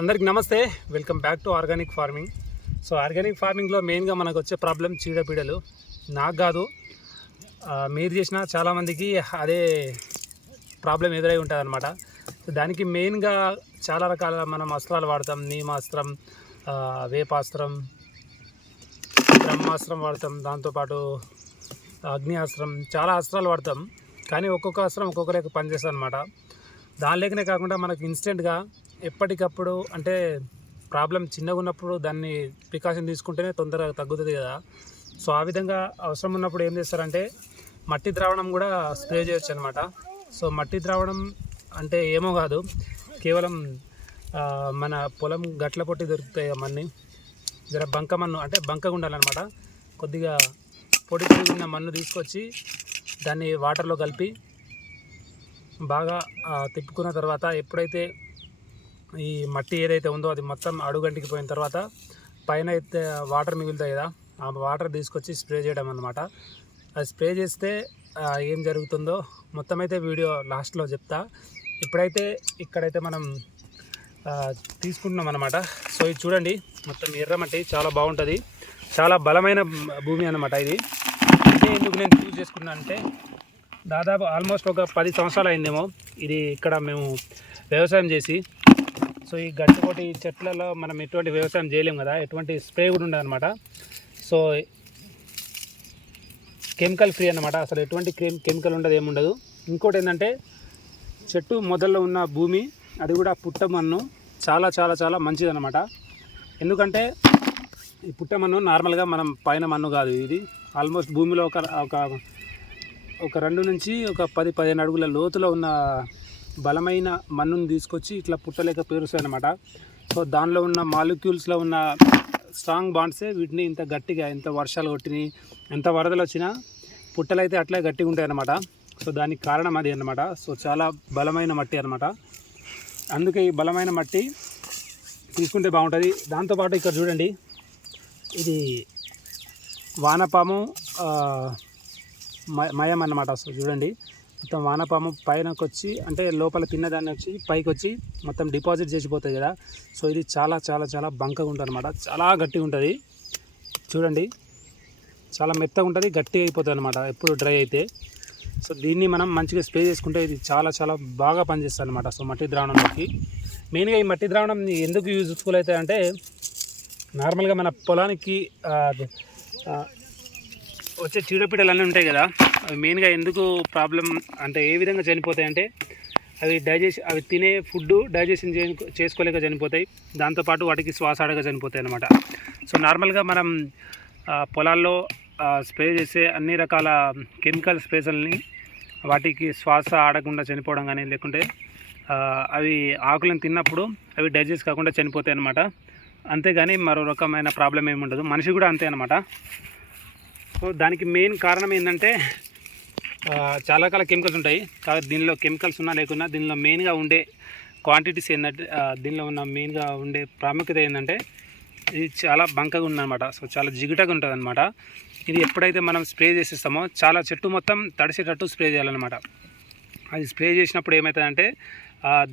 అందరికి నమస్తే. Welcome back to organic farming so organic ఫార్మింగ్లో మెయిన్గా మనకు వచ్చే ప్రాబ్లం చీడపీడలు నాకు కాదు. మీరు చేసిన చాలామందికి అదే ప్రాబ్లం ఎదురై ఉంటుంది అనమాట దానికి మెయిన్గా చాలా రకాల మనం అస్త్రాలు వాడతాం. నీమాస్త్రం వేపాస్త్రం బ్రహ్మాస్త్రం వాడతాం. దాంతోపాటు అగ్ని అస్త్రం చాలా అస్త్రాలు వాడతాం. కానీ ఒక్కొక్క అస్త్రం ఒక్కొక్కరికి పనిచేస్తుంది అనమాట దాని లేకనే కాకుండా మనకు ఇన్స్టెంట్గా ఎప్పటికప్పుడు అంటే ప్రాబ్లం చిన్నగా ఉన్నప్పుడు దాన్ని ప్రికాషన్ తీసుకుంటేనే తొందరగా తగ్గుతుంది కదా. సో ఆ విధంగా అవసరం ఉన్నప్పుడు ఏం చేస్తారంటే మట్టి ద్రావణం కూడా స్ప్రే చేయొచ్చు అనమాట సో మట్టి ద్రావణం అంటే ఏమో కాదు. కేవలం మన పొలం గట్ల పొట్టి దొరుకుతాయి మన్ని. జర బంక మన్ను అంటే బంకగా ఉండాలన్నమాట కొద్దిగా పొడి ఉన్న మన్ను తీసుకొచ్చి దాన్ని వాటర్లో కలిపి బాగా తిప్పుకున్న తర్వాత ఎప్పుడైతే ఈ మట్టి ఏదైతే ఉందో అది మొత్తం అడుగంటికి పోయిన తర్వాత పైన అయితే వాటర్ మిగులుతాయి కదా ఆ వాటర్ తీసుకొచ్చి స్ప్రే చేయడం అనమాట అది స్ప్రే చేస్తే ఏం జరుగుతుందో మొత్తం అయితే వీడియో లాస్ట్లో చెప్తా. ఇప్పుడైతే ఇక్కడైతే మనం తీసుకుంటున్నాం అనమాట సో ఇది చూడండి మొత్తం ఎర్రమట్టి చాలా బాగుంటుంది. చాలా బలమైన భూమి అనమాట ఇది. ఎందుకు నేను చూస్ చేసుకున్నాను అంటే దాదాపు ఆల్మోస్ట్ ఒక పది సంవత్సరాలు అయిందేమో ఇది ఇక్కడ మేము వ్యవసాయం చేసి సో ఈ గట్టుకోటి చెట్లలో మనం ఎటువంటి వ్యవసాయం చేయలేము కదా ఎటువంటి స్ప్రే కూడా ఉండదు అనమాట సో కెమికల్ ఫ్రీ అనమాట అసలు ఎటువంటి కెమికల్ ఉండదు ఏముండదు ఇంకోటి ఏంటంటే చెట్టు మొదల్లో ఉన్న భూమి అది కూడా పుట్ట మన్ను చాలా చాలా చాలా మంచిది అనమాట ఎందుకంటే ఈ పుట్ట మన్ను నార్మల్గా మనం పైన మన్ను కాదు ఇది. ఆల్మోస్ట్ భూమిలో ఒక ఒక ఒక రెండు నుంచి ఒక పది పదిహేను అడుగుల లోతులో ఉన్న బలమైన మన్నును తీసుకొచ్చి ఇట్లా పుట్టలేక పేరుస్తాయి అనమాట సో దానిలో ఉన్న మాలిక్యూల్స్లో ఉన్న స్ట్రాంగ్ బాండ్సే వీటిని ఇంత గట్టిగా ఎంత వర్షాలు కొట్టినాయి ఎంత వరదలు వచ్చినా పుట్టలైతే అట్లే గట్టిగా ఉంటాయి అన్నమాట సో దానికి కారణం అది అన్నమాట. సో చాలా బలమైన మట్టి అన్నమాట. అందుకే ఈ బలమైన మట్టి తీసుకుంటే బాగుంటుంది. దాంతోపాటు ఇక్కడ చూడండి. ఇది వానపాము మయం అన్నమాట. సో చూడండి. మొత్తం వానపాము పైనకు వచ్చి అంటే లోపల తిన్నదాన్ని వచ్చి పైకి వచ్చి మొత్తం డిపాజిట్ చేసిపోతుంది కదా. సో ఇది చాలా చాలా చాలా బంకగా ఉంటుంది అనమాట చాలా గట్టిగా ఉంటుంది చూడండి. చాలా మెత్తగా ఉంటుంది గట్టిగా అయిపోతుంది అనమాట ఎప్పుడు డ్రై అయితే. సో దీన్ని మనం మంచిగా స్ప్రే చేసుకుంటే ఇది చాలా చాలా బాగా పనిచేస్తుంది అనమాట సో మట్టి ద్రావణంలోకి. మెయిన్గా ఈ మట్టి ద్రావణం ఎందుకు యూజ్ఫుల్ అవుతాయి అంటే నార్మల్గా మన పొలానికి వచ్చే చీడపీడలు అన్నీ ఉంటాయి కదా అవి మెయిన్గా ఎందుకు ప్రాబ్లం అంటే ఏ విధంగా చనిపోతాయి అంటే అవి డైజెషన్ అవి తినే ఫుడ్ డైజెషన్ చేయని- చేసుకోలేక చనిపోతాయి. దాంతోపాటు వాటికి శ్వాస ఆడక చనిపోతాయి అనమాట సో నార్మల్గా మనం పొలాల్లో స్ప్రే చేసే అన్ని రకాల కెమికల్ స్ప్రేస్ని వాటికి శ్వాస ఆడకుండా చనిపోవడం కానీ లేకుంటే అవి ఆకులను తిన్నప్పుడు అవి డైజెస్ట్ కాకుండా చనిపోతాయి అనమాట అంతేగాని మరో రకమైన ప్రాబ్లం ఏమి ఉండదు మనిషి కూడా అంతే అనమాట సో దానికి మెయిన్ కారణం ఏంటంటే చాలా రకాల కెమికల్స్ ఉంటాయి. కాబట్టి దీనిలో కెమికల్స్ ఉన్నా లేకున్నా దీనిలో మెయిన్గా ఉండే క్వాంటిటీస్ ఏంటంటే దీనిలో ఉన్న మెయిన్గా ఉండే ప్రాముఖ్యత ఏంటంటే ఇది చాలా బంకగా ఉందన్నమాట. సో చాలా జిగుటగా ఉంటుంది అనమాట ఇది ఎప్పుడైతే మనం స్ప్రే చేసేస్తామో చాలా చెట్టు మొత్తం తడిసేటట్టు స్ప్రే చేయాలన్నమాట. అది స్ప్రే చేసినప్పుడు ఏమవుతుందంటే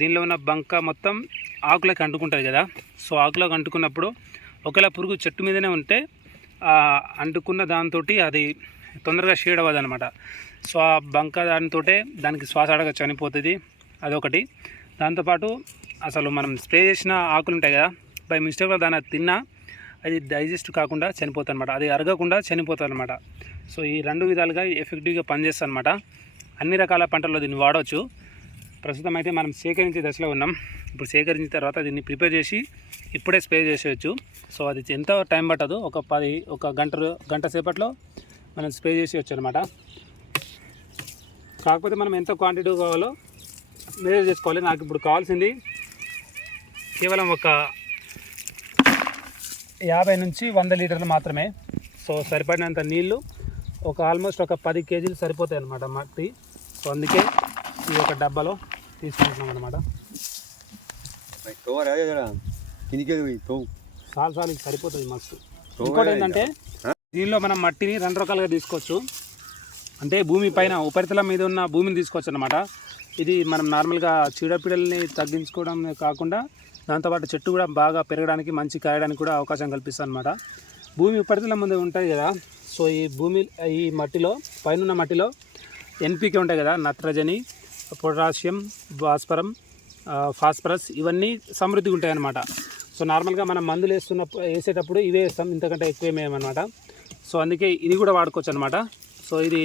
దీనిలో ఉన్న బంక మొత్తం ఆకులకు అంటుకుంటుంది కదా. సో ఆకులకు అంటుకున్నప్పుడు ఒకవేళ పురుగు చెట్టు మీదనే ఉంటే అంటుకున్న దాంతో అది తొందరగా షేడ్ అవ్వదు అనమాట సో ఆ బంక దానితో దానికి శ్వాస అడగ చనిపోతుంది. అదొకటి. దాంతోపాటు అసలు మనం స్ప్రే చేసిన ఆకులు ఉంటాయి కదా బై మిస్టేక్లో దాన్ని అది తిన్నా అది డైజెస్ట్ కాకుండా చనిపోతుంది అనమాట అది అరగకుండా చనిపోతుంది అనమాట సో ఈ రెండు విధాలుగా ఎఫెక్టివ్గా పనిచేస్తుంది అనమాట అన్ని రకాల పంటల్లో దీన్ని వాడవచ్చు ప్రస్తుతం అయితే మనం సేకరించే దశలో ఉన్నాం. ఇప్పుడు సేకరించిన తర్వాత దీన్ని ప్రిపేర్ చేసి ఇప్పుడే స్ప్రే చేసేయచ్చు. సో అది ఎంత టైం పట్టదు ఒక పది ఒక గంట గంట సేపట్లో మనం స్ప్రే చేసేయచ్చు అనమాట కాకపోతే మనం ఎంత క్వాంటిటీ కావాలో మేజర్ చేసుకోవాలి. నాకు ఇప్పుడు కావాల్సింది కేవలం ఒక యాభై నుంచి వంద లీటర్లు మాత్రమే. సో సరిపడినంత నీళ్ళు ఒక ఆల్మోస్ట్ ఒక పది కేజీలు సరిపోతాయి అనమాట మట్టి. సో అందుకే ఈ ఒక డబ్బాలో తీసుకుంటున్నాం అనమాట చాలు చాలు ఇది సరిపోతుంది మస్తు. ఇంకోటి ఏంటంటే దీనిలో మనం మట్టిని రెండు రకాలుగా తీసుకోవచ్చు. అంటే భూమి పైన ఉపరితలం మీద ఉన్న భూమిని తీసుకోవచ్చు అనమాట ఇది మనం నార్మల్గా చీడపీడల్ని తగ్గించుకోవడం కాకుండా దాంతోపాటు చెట్టు కూడా బాగా పెరగడానికి మంచి కాయడానికి కూడా అవకాశం కల్పిస్తుంది అనమాట భూమి ఉపరితలం ముందు ఉంటుంది కదా? సో ఈ భూమి ఈ మట్టిలో పైన మట్టిలో ఎన్పికే ఉంటాయి కదా? నత్రజని పొటాషియం భాస్వరం ఫాస్ఫరస్ ఇవన్నీ సమృద్ధిగా ఉంటాయన్నమాట. సో నార్మల్గా మనం మందులు వేస్తున్నప్పుడు వేసేటప్పుడు ఇవే వేస్తాం ఇంతకంటే ఎక్కువ వేయమన్నమాట సో అందుకే ఇది కూడా వాడుకోవచ్చు అనమాట సో ఇది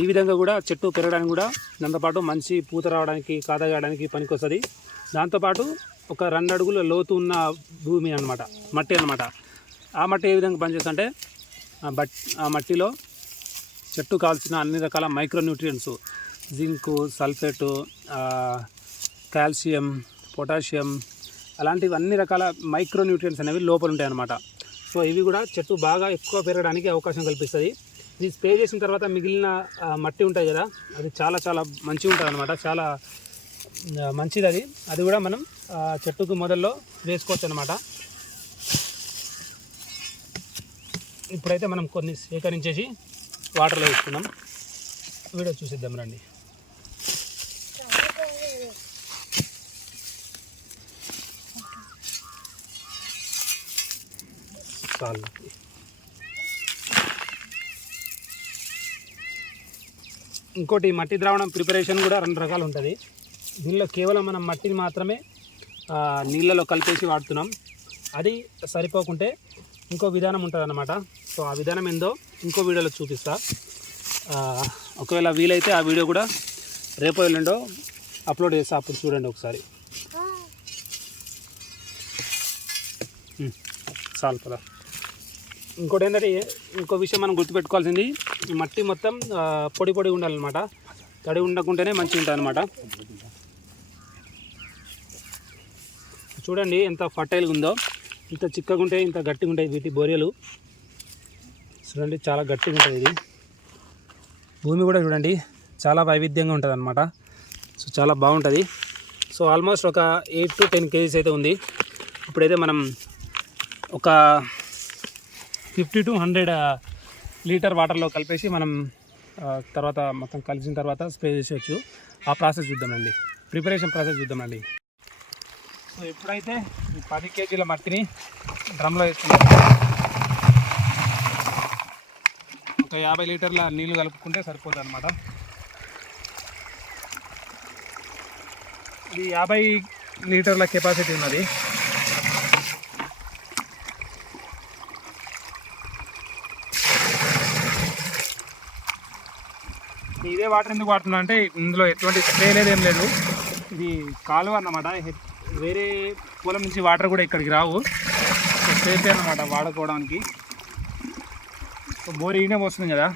ఈ విధంగా కూడా చెట్టు పెరగడానికి కూడా దాంతోపాటు మంచి పూత రావడానికి కాదగడానికి పనికొస్తుంది. దాంతోపాటు ఒక రెండు అడుగుల లోతు ఉన్న భూమి అనమాట మట్టి అన్నమాట. ఆ మట్టి ఏ విధంగా పనిచేస్తుంటే బట్ ఆ మట్టిలో చెట్టు కావాల్సిన అన్ని రకాల micro nutrients zinc sulphate calcium potassium అలాంటివి అన్ని రకాల మైక్రోన్యూట్రియన్స్ అనేవి లోపల ఉంటాయన్నమాట. సో ఇవి కూడా చెట్టు బాగా ఎక్కువ పెరగడానికి అవకాశం కల్పిస్తుంది. ఇది స్ప్రే చేసిన తర్వాత మిగిలిన మట్టి ఉంటాయి కదా అది చాలా చాలా మంచిగా ఉంటుంది అనమాట చాలా మంచిది అది అది కూడా మనం చెట్టుకు మొదల్లో వేసుకోవచ్చు అనమాట ఇప్పుడైతే మనం కొన్ని సేకరించేసి వాటర్లో వేసుకుందాం. వీడియో చూసిద్దాం రండి. చాలు ఇంకోటి మట్టి ద్రావణం ప్రిపరేషన్ కూడా రెండు రకాలు ఉంటుంది. దీనిలో కేవలం మనం మట్టిని మాత్రమే నీళ్ళలో కలిపేసి వాడుతున్నాం. అది సరిపోకుంటే ఇంకో విధానం ఉంటుంది అన్నమాట సో ఆ విధానం ఏందో ఇంకో వీడియోలో చూపిస్తా. ఒకవేళ వీలైతే ఆ వీడియో కూడా రేపు ఎల్లుండో అప్లోడ్ చేస్తా. అప్పుడు చూడండి ఒకసారి. చాలు పదా. ఇంకోటి ఏంటంటే ఇంకో విషయం మనం గుర్తుపెట్టుకోవాల్సింది మట్టి మొత్తం పొడి పొడి ఉండాలన్నమాట. తడి ఉండకుంటేనే మంచిగా ఉంటుంది అనమాట చూడండి ఎంత ఫర్టైల్గా ఉందో ఇంత చిక్కగా ఉంటాయి ఇంత గట్టిగా ఉంటాయి వీటి బొరియలు చూడండి చాలా గట్టిగా ఉంటుంది ఇది భూమి కూడా చూడండి చాలా వైవిధ్యంగా ఉంటుంది అనమాట సో చాలా బాగుంటుంది. సో ఆల్మోస్ట్ ఒక ఎయిట్ టు టెన్ కేజీస్ అయితే ఉంది. ఇప్పుడైతే మనం ఒక ఫిఫ్టీ టు హండ్రెడ్ లీటర్ వాటర్లో కలిపేసి మనం తర్వాత మొత్తం కలిసిన తర్వాత స్ప్రే చేసేయచ్చు. ఆ ప్రాసెస్ చూద్దామండి. ప్రిపరేషన్ ప్రాసెస్ చూద్దామండి. సో ఎప్పుడైతే పది కేజీల మట్టిని డ్రమ్లో వేసుకుంటాం ఒక యాభై లీటర్ల నీళ్ళు కలుపుకుంటే సరిపోతుంది అనమాట ఇది యాభై లీటర్ల కెపాసిటీ ఉన్నది. ఇదే వాటర్ ఎందుకు వాడుతున్నా అంటే ఇందులో ఎటువంటి స్ప్రే లేదు ఏం లేదు. ఇది కాలువ అన్నమాట. వేరే పొలం నుంచి వాటర్ కూడా ఇక్కడికి రావు. సేఫే అన్నమాట వాడుకోవడానికి. సో బోర్ ఈయనే వస్తుంది కదా.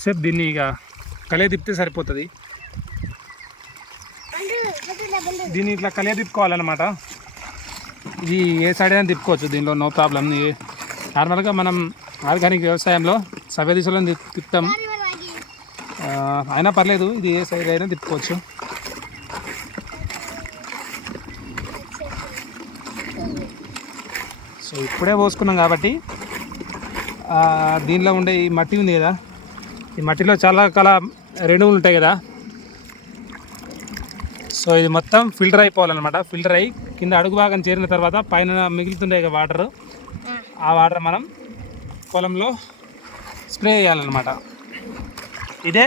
కొద్దిసేపు దీన్ని ఇక కలియ తిప్పితే సరిపోతుంది. దీన్ని ఇట్లా కలియ తిప్పుకోవాలన్నమాట. ఇది ఏ సైడ్ అయినా తిప్పుకోవచ్చు దీనిలో నో ప్రాబ్లం నార్మల్గా మనం ఆర్గానిక్ వ్యవసాయంలో సవ్య దిశలో తిప్పుతాం. అయినా పర్లేదు ఇది ఏ సైడ్ అయినా తిప్పుకోవచ్చు. సో ఇప్పుడే పోసుకున్నాం కాబట్టి దీనిలో ఉండే ఈ మట్టి ఉంది కదా ఈ మట్టిలో చాలా రకాల రేణువులు ఉంటాయి కదా. సో ఇది మొత్తం ఫిల్టర్ అయిపోవాలన్నమాట. ఫిల్టర్ అయ్యి కింద అడుగు భాగం చేరిన తర్వాత పైన మిగులుతుండే వాటర్. ఆ వాటర్ మనం పొలంలో స్ప్రే చేయాలన్నమాట. ఇదే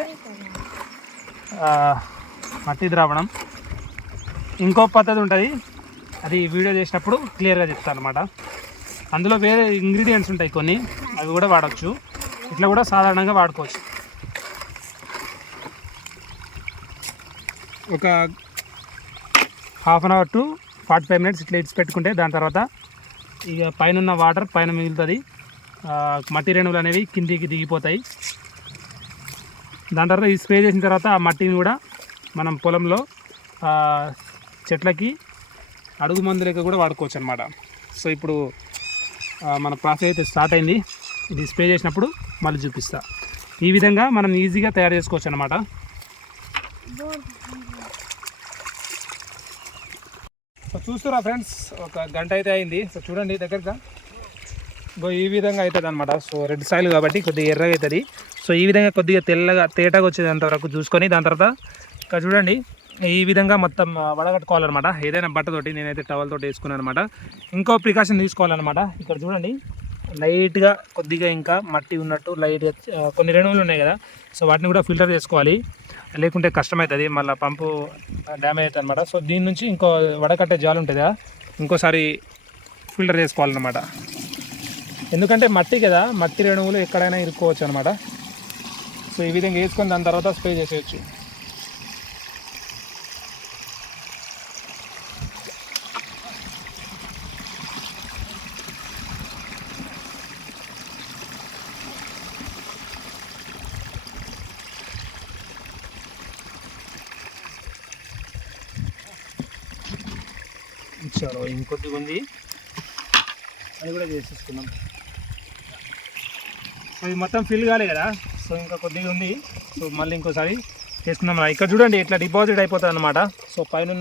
మట్టి ద్రావణం. ఇంకో పద్ధతి ఉంటుంది. అది వీడియో చేసినప్పుడు క్లియర్గా చెప్తాను అనమాట అందులో వేరే ఇంగ్రీడియంట్స్ ఉంటాయి కొన్ని. అవి కూడా వాడచ్చు. ఇట్లా కూడా సాధారణంగా వాడుకోవచ్చు. ఒక half an hour to forty five minutes ఇట్లా ఇడిచి పెట్టుకుంటే దాని తర్వాత ఇక పైన ఉన్న వాటర్ పైన మిగులుతుంది. మట్టి రేణువులు అనేవి కిందికి దిగిపోతాయి. దాని తర్వాత ఈ స్ప్రే చేసిన తర్వాత ఆ మట్టిని కూడా మనం పొలంలో చెట్లకి అడుగు మందులకి కూడా వాడుకోవచ్చు అనమాట సో ఇప్పుడు మన ప్రాసెస్ అయితే స్టార్ట్ అయింది. ఇది స్ప్రే చేసినప్పుడు మళ్ళీ చూపిస్తా. ఈ విధంగా మనం ఈజీగా తయారు చేసుకోవచ్చు అనమాట సో చూస్తురా ఫ్రెండ్స్ ఒక గంట అయితే అయింది. సో చూడండి దగ్గరగా. సో ఈ విధంగా అవుతుంది అనమాట సో రెడ్ సాయిల్ కాబట్టి కొద్దిగా ఎర్రగా అవుతుంది. సో ఈ విధంగా కొద్దిగా తెల్లగా తేటగా వచ్చేది వరకు చూసుకొని దాని తర్వాత ఇక్కడ చూడండి ఈ విధంగా మొత్తం వడగట్టుకోవాలన్నమాట. ఏదైనా బట్టతోటి నేనైతే టవల్ తోటి వేసుకున్నాను అనమాట ఇంకో ప్రికాషన్ తీసుకోవాలన్నమాట. ఇక్కడ చూడండి లైట్గా కొద్దిగా ఇంకా మట్టి ఉన్నట్టు లైట్గా కొన్ని రేణువులు ఉన్నాయి కదా. సో వాటిని కూడా ఫిల్టర్ చేసుకోవాలి. లేకుంటే కష్టమవుతుంది మళ్ళీ పంపు డ్యామేజ్ అవుతుంది అనమాట సో దీని నుంచి ఇంకో వడకట్టే జాలు ఉంటుంది కదా. ఇంకోసారి ఫిల్టర్ చేసుకోవాలన్నమాట. ఎందుకంటే మట్టి కదా. మట్టి రేణువులు ఎక్కడైనా ఇరుక్కోవచ్చు అనమాట సో ఈ విధంగా వేసుకొని దాని తర్వాత స్ప్రే చేసేయచ్చు. చలో ఇంకొద్దిగా ఉంది అది కూడా చేసేసుకున్నాం. సో ఇది మొత్తం ఫిల్ కాలే కదా. సో ఇంకా కొద్దిగా ఉంది సో మళ్ళీ ఇంకోసారి చేసుకుందాం. ఇక్కడ చూడండి ఇట్లా డిపాజిట్ అయిపోతుంది అనమాట సో పైన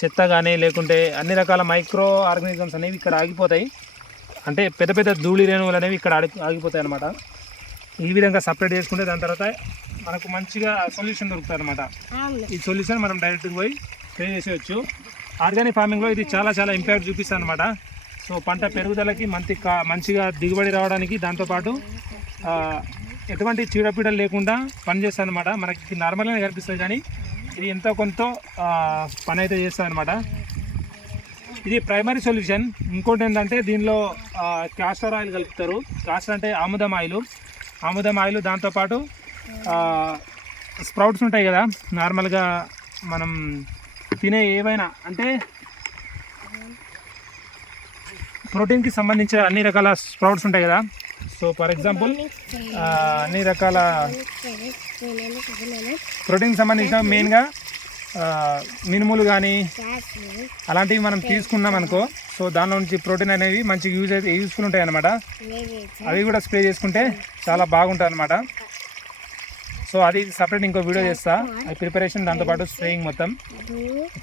చెత్త కానీ లేకుంటే అన్ని రకాల మైక్రో ఆర్గానిజమ్స్ అనేవి ఇక్కడ ఆగిపోతాయి. అంటే పెద్ద పెద్ద ధూళి రేణువులు అనేవి ఇక్కడ ఆగి ఆగిపోతాయి అనమాట ఈ విధంగా సపరేట్ చేసుకుంటే దాని తర్వాత మనకు మంచిగా సొల్యూషన్ దొరుకుతుంది అనమాట ఈ సొల్యూషన్ మనం డైరెక్ట్గా పోయి స్ప్రే చేసేయచ్చు. ఆర్గానిక్ ఫార్మింగ్లో ఇది చాలా చాలా ఇంపాక్ట్ చూపిస్తుంది అనమాట సో పంట పెరుగుదలకి మంచి కా- మంచిగా దిగుబడి రావడానికి దాంతోపాటు ఎటువంటి చీడపీడలు లేకుండా పనిచేస్తుంది అనమాట మనకి నార్మల్గానే కనిపిస్తుంది కానీ ఇది ఎంతో కొంత పని అయితే చేస్తుంది అనమాట ఇది ప్రైమరీ సొల్యూషన్ ఇంకోటి ఏంటంటే దీనిలో క్యాస్టర్ ఆయిల్ కలుపుతారు. క్యాస్టర్ అంటే ఆముదం ఆయిల్ ఆముదం ఆయిల్ దాంతోపాటు స్ప్రౌట్స్ ఉంటాయి కదా. నార్మల్గా మనం తినే ఏవైనా అంటే ప్రోటీన్కి సంబంధించిన అన్ని రకాల స్ప్రౌట్స్ ఉంటాయి కదా. సో ఫర్ ఎగ్జాంపుల్ అన్ని రకాల ప్రోటీన్కి సంబంధించిన మెయిన్గా మినుములు కానీ అలాంటివి మనం తీసుకున్నాం అనుకో సో దానిలో నుంచి ప్రోటీన్ అనేవి మంచి యూజ్ అయితే యూస్ఫుల్ ఉంటాయి అనమాట అవి కూడా స్ప్రే చేసుకుంటే చాలా బాగుంటుంది అనమాట సో అది సపరేట్ ఇంకో వీడియో చేస్తా. అది ప్రిపరేషన్ దాంతోపాటు స్ప్రేయింగ్ మొత్తం.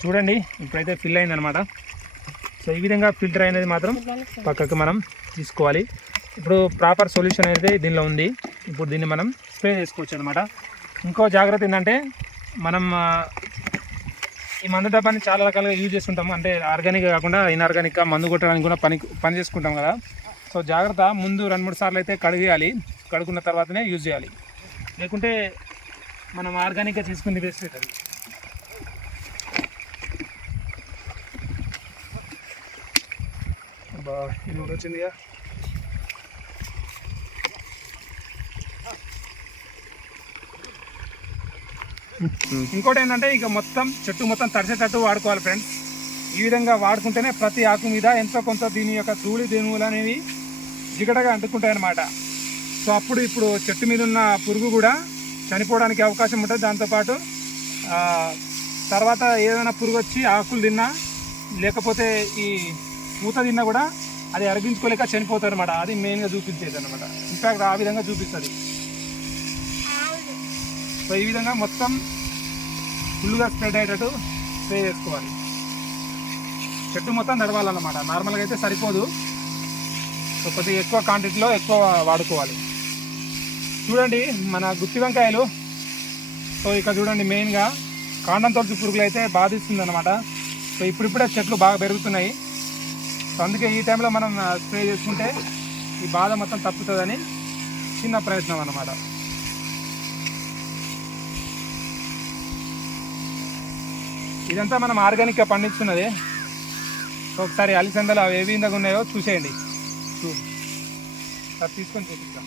చూడండి ఇప్పుడైతే ఫిల్ అయిందనమాట సో ఈ విధంగా ఫిల్టర్ అనేది మాత్రం పక్కకు మనం తీసుకోవాలి. ఇప్పుడు ప్రాపర్ సొల్యూషన్ అయితే దీనిలో ఉంది. ఇప్పుడు దీన్ని మనం స్ప్రే చేసుకోవచ్చు అనమాట ఇంకో జాగ్రత్త ఏంటంటే మనం ఈ మందు డబ్బాని చాలా రకాలుగా యూజ్ చేస్తుంటాం అంటే ఆర్గానిక్ కాకుండా ఇన్ఆర్గానిక్గా మందు కొట్టడానికి కూడా పని పని చేసుకుంటాం కదా. సో జాగ్రత్త ముందు రెండు మూడు సార్లు అయితే కడిగేయాలి. కడుక్కున్న తర్వాతనే యూజ్ చేయాలి. లేకుంటే మనం ఆర్గానిక్గా తీసుకుంది వేస్ట్ అవుతుంది అబ్బా ఇది కూడా వచ్చిందిగా. ఇంకోటి ఏంటంటే ఇక మొత్తం చెట్టు మొత్తం తడిసేటట్టు వాడుకోవాలి ఫ్రెండ్స్ ఈ విధంగా వాడుకుంటేనే ప్రతి ఆకు మీద ఎంతో కొంత దీని యొక్క ధూళి దేనువులు అనేవి జిగటగా అంటుకుంటాయి అన్నమాట సో అప్పుడు ఇప్పుడు చెట్టు మీద ఉన్న పురుగు కూడా చనిపోవడానికి అవకాశం ఉంటుంది. దాంతోపాటు తర్వాత ఏదైనా పురుగు వచ్చి ఆకులు తిన్నా లేకపోతే ఈ పూత తిన్నా కూడా అది అరిగించుకోలేక చనిపోతారు అనమాట అది మెయిన్గా చూపించేది అనమాట ఇన్ఫాక్ట్ ఆ విధంగా చూపిస్తుంది. సో ఈ విధంగా మొత్తం ఫుల్గా స్ప్రెడ్ అయ్యేటట్టు స్ప్రే చేసుకోవాలి. చెట్టు మొత్తం నడవాలన్నమాట. నార్మల్గా అయితే సరిపోదు. సో కొద్దిగా ఎక్కువ క్వాంటిటీలో ఎక్కువ వాడుకోవాలి. చూడండి మన గుత్తి వంకాయలు. సో ఇక్కడ చూడండి మెయిన్గా కాండం తొలచి పురుగులు అయితే బాధిస్తుంది అనమాట సో ఇప్పుడిప్పుడే చెట్లు బాగా పెరుగుతున్నాయి. సో అందుకే ఈ టైంలో మనం స్ప్రే చేసుకుంటే ఈ బాధ మొత్తం తప్పుతుందని చిన్న ప్రయత్నం అన్నమాట. ఇదంతా మనం ఆర్గానిక్గా పండించున్నది ఒకసారి అలిసందలు అవి ఏవి ఇందాక ఉన్నాయో చూసేయండి. చూ. తీసుకొని చూపిస్తాం.